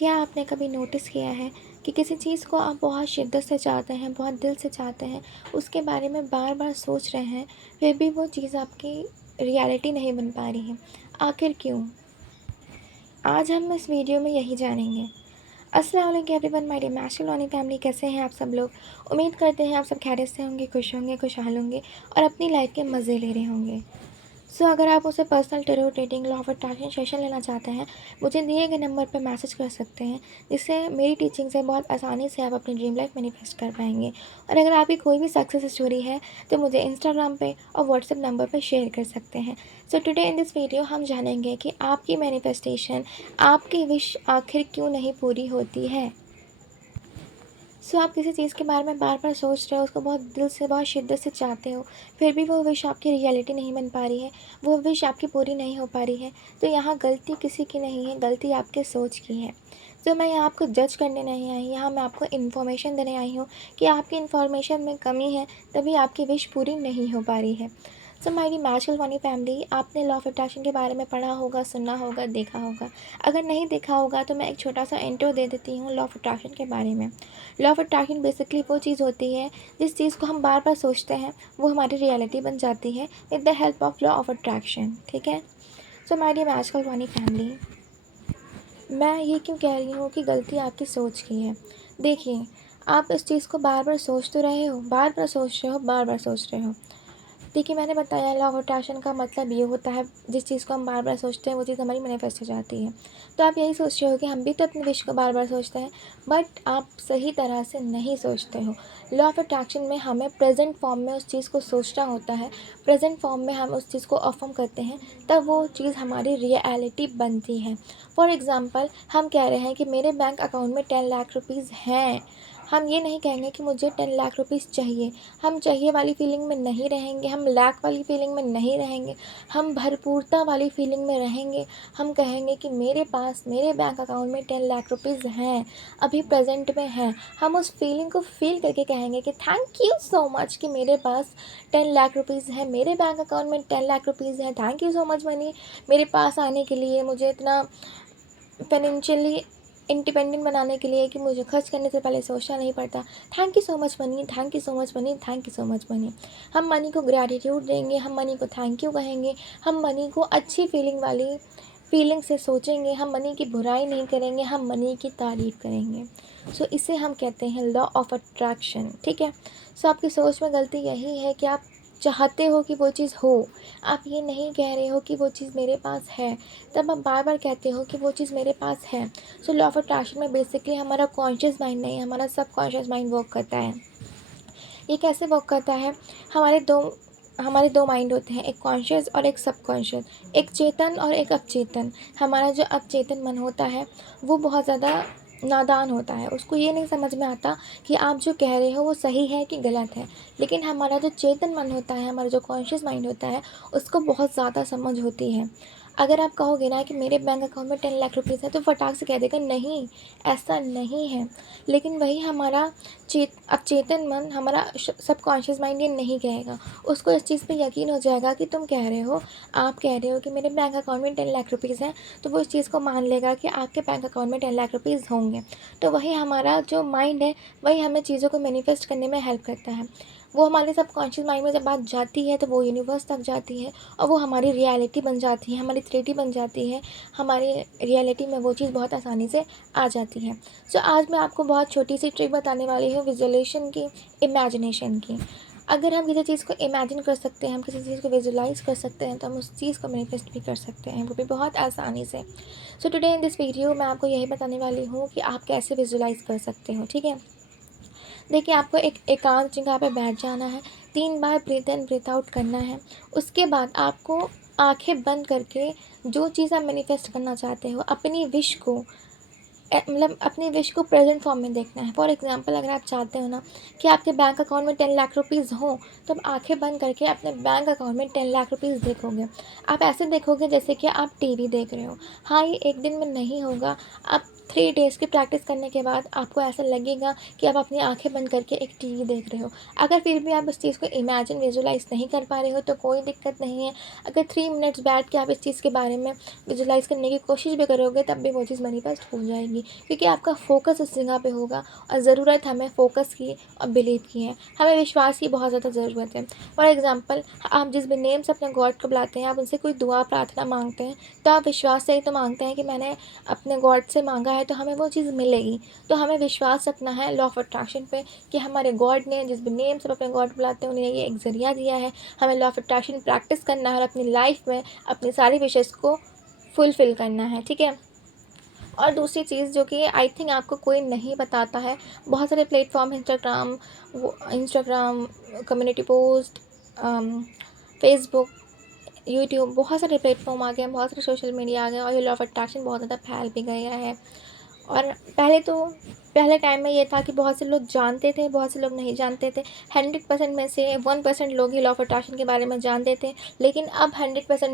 क्या आपने कभी नोटिस किया है कि किसी चीज़ को आप बहुत शिद्दत से चाहते हैं, बहुत दिल से चाहते हैं, उसके बारे में बार-बार सोच रहे हैं, फिर भी वो चीज़ आपकी रियलिटी नहीं बन पा रही है? आखिर क्यों? आज हम इस वीडियो में यही जानेंगे। अस्सलाम वालेकुम एवरीवन, माय डियर मैशलवानी फैमिली, कैसे हैं आप सब लोग? उम्मीद करते हैं आप सब खैरियत से होंगे, खुश होंगे, खुशहाल होंगे और अपनी लाइफ के मज़े ले रहे होंगे। अगर आप मुझसे personal tarot reading, law of attraction session लेना चाहते हैं, मुझे दिए गए नंबर पर मैसेज कर सकते हैं, जिससे मेरी टीचिंग से बहुत आसानी से आप अपनी ड्रीम लाइफ मैनिफेस्ट कर पाएंगे। और अगर आपकी कोई भी सक्सेस स्टोरी है तो मुझे इंस्टाग्राम पे और व्हाट्सएप नंबर पर शेयर कर सकते हैं। टुडे इन दिस वीडियो हम जानेंगे कि आपकी मैनिफेस्टेशन, आपकी विश आखिर क्यों नहीं पूरी होती है। आप किसी चीज़ के बारे में बार बार सोच रहे हो, उसको बहुत दिल से, बहुत शिद्दत से चाहते हो, फिर भी वो विश आपकी रियलिटी नहीं बन पा रही है, वो विश आपकी पूरी नहीं हो पा रही है, तो यहाँ गलती किसी की नहीं है, गलती आपके सोच की है। मैं यहाँ आपको जज करने नहीं आई, यहाँ मैं आपको इन्फॉर्मेशन देने आई हूँ कि आपकी इन्फॉर्मेशन में कमी है, तभी आपकी विश पूरी नहीं हो पा रही है। माय मैजिकल वानी फैमिली, आपने लॉ ऑफ अट्रैक्शन के बारे में पढ़ा होगा, सुना होगा, देखा होगा। अगर नहीं देखा होगा तो मैं एक छोटा सा इंट्रो दे देती हूँ लॉ ऑफ अट्रैक्शन के बारे में। लॉ ऑफ अट्रैक्शन बेसिकली वो चीज़ होती है, जिस चीज़ को हम बार बार सोचते हैं वो हमारी रियलिटी बन जाती है with the help of law of attraction. ठीक है। माय डियर मैजिकल वानी फैमिली, मैं ये क्यों कह रही हूँ कि गलती आपकी सोच की है। देखिए, आप इस चीज़ को बार बार सोच तो रहे हो, बार बार सोच रहे हो, बार बार सोच रहे हो। देखिए, मैंने बताया लॉ ऑफ अट्रैक्शन का मतलब ये होता है, जिस चीज़ को हम बार बार सोचते हैं वो चीज़ हमारी मैनिफेस्ट हो जाती है। तो आप यही सोच रहे हो कि हम भी तो अपनी विश को बार बार सोचते हैं, बट आप सही तरह से नहीं सोचते हो। लॉ ऑफ अट्रैक्शन में हमें प्रेजेंट फॉर्म में उस चीज़ को सोचना होता है, प्रेजेंट फॉर्म में हम उस चीज़ को अफर्म करते हैं, तब वो चीज़ हमारी रियलिटी बनती है। फॉर एग्ज़ाम्पल, हम कह रहे हैं कि मेरे बैंक अकाउंट में 10 लाख रुपीज़ हैं। हम ये नहीं कहेंगे कि मुझे 10 लाख रुपीज़ चाहिए। हम चाहिए वाली फीलिंग में नहीं रहेंगे, हम लैक वाली फीलिंग में नहीं रहेंगे, हम भरपूरता वाली फीलिंग में रहेंगे। हम कहेंगे कि मेरे पास, मेरे बैंक अकाउंट में 10 लाख रुपीज़ हैं, अभी प्रेजेंट में हैं। हम उस फीलिंग को फील करके कहेंगे कि थैंक यू सो मच कि मेरे पास 10 लाख रुपीज़ है, मेरे बैंक अकाउंट में 10 लाख रुपीज़ है। Thank you so much money, मेरे पास आने के लिए, मुझे इतना फाइनेंशियली इंडिपेंडेंट बनाने के लिए कि मुझे खर्च करने से पहले सोचना नहीं पड़ता। Thank you so much money, thank you so much money, thank you so much money. हम मनी को ग्रैटिट्यूड देंगे, हम मनी को थैंक यू कहेंगे, हम मनी को अच्छी फीलिंग वाली फीलिंग से सोचेंगे, हम मनी की बुराई नहीं करेंगे, हम मनी की तारीफ़ करेंगे। इसे हम कहते हैं लॉ ऑफ अट्रैक्शन। ठीक है। आपकी सोच में गलती यही है कि आप चाहते हो कि वो चीज़ हो, आप ये नहीं कह रहे हो कि वो चीज़ मेरे पास है, तब आप बार बार कहते हो कि वो चीज़ मेरे पास है। लॉ ऑफ अट्रैक्शन में बेसिकली हमारा कॉन्शियस माइंड नहीं, हमारा सबकॉन्शियस माइंड वर्क करता है। ये कैसे वर्क करता है? हमारे दो माइंड होते हैं, एक कॉन्शियस और एक सबकॉन्शियस, एक चेतन और एक अवचेतन। हमारा जो अवचेतन मन होता है वो बहुत ज़्यादा नादान होता है, उसको ये नहीं समझ में आता कि आप जो कह रहे हो वो सही है कि गलत है। लेकिन हमारा जो चेतन मन होता है, हमारा जो कॉन्शियस माइंड होता है, उसको बहुत ज़्यादा समझ होती है। अगर आप कहोगे ना कि मेरे बैंक अकाउंट में 10 लाख रुपीज़ है, तो फटाक से कह देगा नहीं, ऐसा नहीं है। लेकिन वही हमारा अवचेतन मन, हमारा सबकॉन्शियस माइंड ये नहीं कहेगा। उसको इस चीज़ पे यकीन हो जाएगा कि तुम कह रहे हो, आप कह रहे हो कि मेरे बैंक अकाउंट में 10 लाख रुपीज़ हैं, तो वो इस चीज़ को मान लेगा कि आपके बैंक अकाउंट में 10 लाख रुपीज़ होंगे। तो वही हमारा जो माइंड है, वही हमें चीज़ों को मैनिफेस्ट करने में हेल्प करता है। वो हमारे सबकॉन्शियस माइंड में जब बात जाती है तो वो यूनिवर्स तक जाती है और वो हमारी रियलिटी बन जाती है, हमारी 3D बन जाती है। हमारी रियलिटी में वो चीज़ बहुत आसानी से आ जाती है। आज मैं आपको बहुत छोटी सी ट्रिक बताने वाली हूँ विजुअलेशन की, इमेजिनेशन की। अगर हम किसी चीज़ को इमेजिन कर सकते हैं, हम किसी चीज़ को विजुलाइज कर सकते हैं, तो हम उस चीज़ को मैनिफेस्ट भी कर सकते हैं, वो भी बहुत आसानी से। टुडे इन दिस वीडियो मैं आपको यही बताने वाली हूँ कि आप कैसे विजुलाइज कर सकते हो। ठीक है। देखिए, आपको एक एकांत जगह पे बैठ जाना है, 3 बार ब्रीथ इन ब्रीथ आउट करना है। उसके बाद आपको आंखें बंद करके जो चीज़ आप मैनिफेस्ट करना चाहते हो, अपनी विश को मतलब अपनी विश को प्रेजेंट फॉर्म में देखना है। फॉर एग्जांपल, अगर आप चाहते हो ना कि आपके बैंक अकाउंट में 10 लाख रुपीज़ हो, तो आप आंखें बंद करके अपने बैंक अकाउंट में 10 लाख रुपीज़ देखोगे। आप ऐसे देखोगे जैसे कि आप टीवी देख रहे हो। हाँ, ये एक दिन में नहीं होगा, आप 3 डेज़ की प्रैक्टिस करने के बाद आपको ऐसा लगेगा कि आप अपनी आँखें बंद करके एक टीवी देख रहे हो। अगर फिर भी आप इस चीज़ को इमेजिन विजुअलाइज़ नहीं कर पा रहे हो तो कोई दिक्कत नहीं है। अगर 3 मिनट्स बैठ के आप इस चीज़ के बारे में विजुअलाइज़ करने की कोशिश भी करोगे तब भी वो चीज़ मैनिफेस्ट हो जाएगी, क्योंकि आपका फ़ोकस उस जगह पे होगा। और ज़रूरत हमें फ़ोकस की और बिलीव की है, हमें विश्वास की बहुत ज़्यादा ज़रूरत है। फॉर एग्ज़ाम्पल, आप जिस भी नेम से अपने गॉड को बुलाते हैं, आप उनसे कोई दुआ प्रार्थना माँगते हैं, तो आप विश्वास से ही तो माँगते हैं कि मैंने अपने गॉड से माँगा है तो हमें वो चीज़ मिलेगी। तो हमें विश्वास रखना है लॉ ऑफ अट्रैक्शन पे कि हमारे गॉड ने, जिस भी नेम से अपने गॉड बुलाते हैं, उन्हें ये एक ज़रिया दिया है। हमें लॉ ऑफ अट्रैक्शन प्रैक्टिस करना है और अपनी लाइफ में अपनी सारी विशेज़ को फुलफ़िल करना है, ठीक है? और दूसरी चीज़ जो कि आई थिंक आपको कोई नहीं बताता है, बहुत सारे platform, Instagram, community post, Facebook, YouTube, बहुत सारे प्लेटफ़ॉर्म आ गए हैं, बहुत सारे सोशल मीडिया आ गए हैं और ये लॉ ऑफ अट्रैक्शन बहुत ज़्यादा फैल भी गया है। और पहले टाइम में ये था कि बहुत से लोग जानते थे, बहुत से लोग नहीं जानते थे। 100% में से 1% लोग ही लॉ ऑफ अट्रैक्शन के बारे में जानते थे, लेकिन अब 100%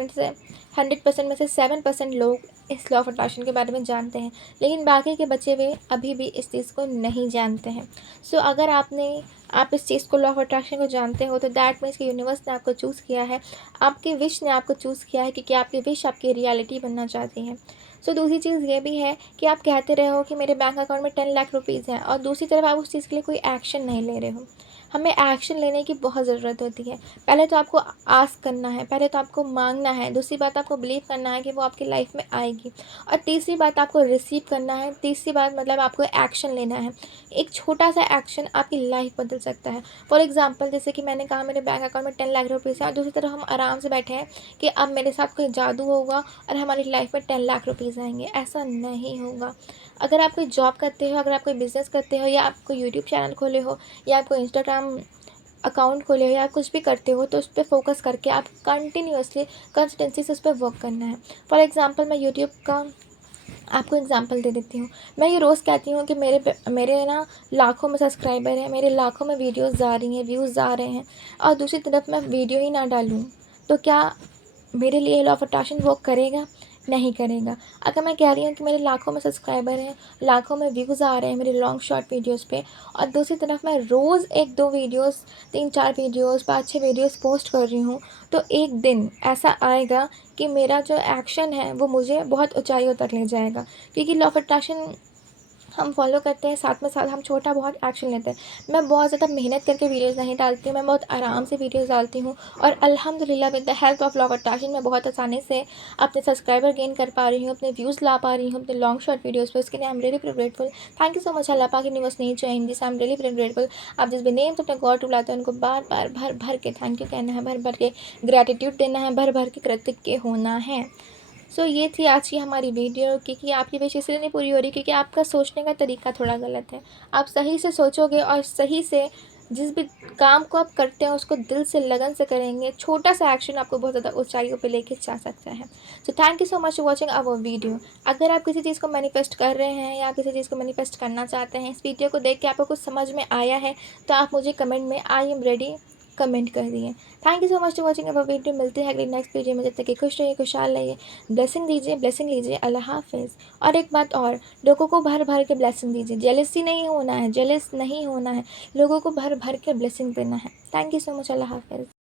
में से 7% लोग इस लॉ ऑफ अट्रैक्शन के बारे में जानते हैं, लेकिन बाकी के बचे हुए अभी भी इस चीज़ को नहीं जानते हैं। सो अगर आप इस चीज़ को, लॉ ऑफ अट्रैक्शन को जानते हो, तो दैट मीन्स कि यूनिवर्स ने आपको चूज़ किया है, आपकी विश ने आपको चूज़ किया है, क्योंकि आपकी विश आपकी रियलिटी बनना चाहती है। सो दूसरी चीज़ ये भी है कि आप कहते रहे हो कि मेरे बैंक अकाउंट में 10 लाख रुपीज़ हैं और दूसरी तरफ आप उस चीज़ के लिए कोई एक्शन नहीं ले रहे हो। हमें एक्शन लेने की बहुत ज़रूरत होती है। पहले तो आपको आस्क करना है, पहले तो आपको मांगना है, दूसरी बात आपको बिलीव करना है कि वो आपकी लाइफ में आएगी, और तीसरी बात आपको रिसीव करना है। तीसरी बात मतलब आपको एक्शन लेना है। एक छोटा सा एक्शन आपकी लाइफ बदल सकता है। फॉर एग्जाम्पल, जैसे कि मैंने कहा मेरे बैंक अकाउंट में 10 लाख रुपीज़ है और दूसरी तरफ हम आराम से बैठे हैं कि अब मेरे साथ कोई जादू होगा और हमारी लाइफ में 10 लाख रुपीज़ आएंगे। ऐसा नहीं होगा। अगर आप कोई जॉब करते हो, अगर आप कोई बिज़नेस करते हो, या आप कोई यूट्यूब चैनल खोले हो, या आप कोई इंस्टाग्राम अकाउंट खोले हो, या कुछ भी करते हो, तो उस पर फ़ोकस करके आप कंटिन्यूअसली कंसिस्टेंसी से उस पर वर्क करना है। फॉर एग्ज़ाम्पल, मैं यूट्यूब का आपको एग्जांपल दे देती हूँ। मैं ये रोज़ कहती हूँ कि मेरे ना लाखों में सब्सक्राइबर हैं, मेरे लाखों में वीडियोज़ जा रही हैं, व्यूज़ आ रहे हैं, और दूसरी तरफ मैं वीडियो ही ना डालूँ, तो क्या मेरे लिए लॉ ऑफ अट्रैक्शन वर्क करेगा? नहीं करेगा। अगर मैं कह रही हूँ कि मेरे लाखों में सब्सक्राइबर हैं, लाखों में व्यूज़ आ रहे हैं मेरे लॉन्ग शॉर्ट वीडियोज़ पे, और दूसरी तरफ मैं रोज़ 1-2 वीडियोज़, 3-4 वीडियोज़, 5-6 वीडियोज़ पोस्ट कर रही हूँ, तो एक दिन ऐसा आएगा कि मेरा जो एक्शन है वो मुझे बहुत ऊँचाइयों तक ले जाएगा। क्योंकि लॉ ऑफ अट्रैक्शन हम फॉलो करते हैं, साथ में साथ हम छोटा बहुत एक्शन लेते हैं। मैं बहुत ज़्यादा मेहनत करके वीडियोज़ नहीं डालती हूँ, मैं बहुत आराम से वीडियोज़ डालती हूँ, और अल्हम्दुलिल्लाह with the help of law of attraction मैं बहुत आसानी से अपने सब्सक्राइबर गेन कर पा रही हूँ, अपने व्यूज़ ला पा रही हूँ अपने लॉन्ग शॉर्ट वीडियोज़ पे। उसके लिए I am really grateful. Thank you so much Allah पाक universe nature in this, I am really grateful. आप जिस भी नेम से अपने गॉड बुलाते हैं उनको बार बार भर भर के थैंक यू कहना है, भर भर के ग्रैटिट्यूड देना है, भर भर के कृतज्ञ होना है। सो ये थी आज की हमारी वीडियो, क्योंकि आपकी विश इसलिए नहीं पूरी हो रही क्योंकि आपका सोचने का तरीका थोड़ा गलत है। आप सही से सोचोगे और सही से जिस भी काम को आप करते हैं उसको दिल से लगन से करेंगे, छोटा सा एक्शन आपको बहुत ज़्यादा ऊंचाइयों पे लेके जा सकता है। So thank you so much for watching our video. अगर आप किसी चीज़ को मैनिफेस्ट कर रहे हैं या किसी चीज़ को मैनिफेस्ट करना चाहते हैं, इस वीडियो को देख के आपको कुछ समझ में आया है, तो आप मुझे कमेंट में आई एम रेडी कमेंट कर दिए। Thank you so much for watching our video. मिलते हैं अगली नेक्स्ट वीडियो में, जब तक कि खुश रहिए, खुशहाल रहिए, ब्लेसिंग लीजिए। अल्लाह हाफिज़। और एक बात और, लोगों को भर भर के ब्लेसिंग दीजिए, जेलसी नहीं होना है, जेलस नहीं होना है, लोगों को भर भर के ब्लेसिंग देना है। Thank you so much. Allah हाफिज़।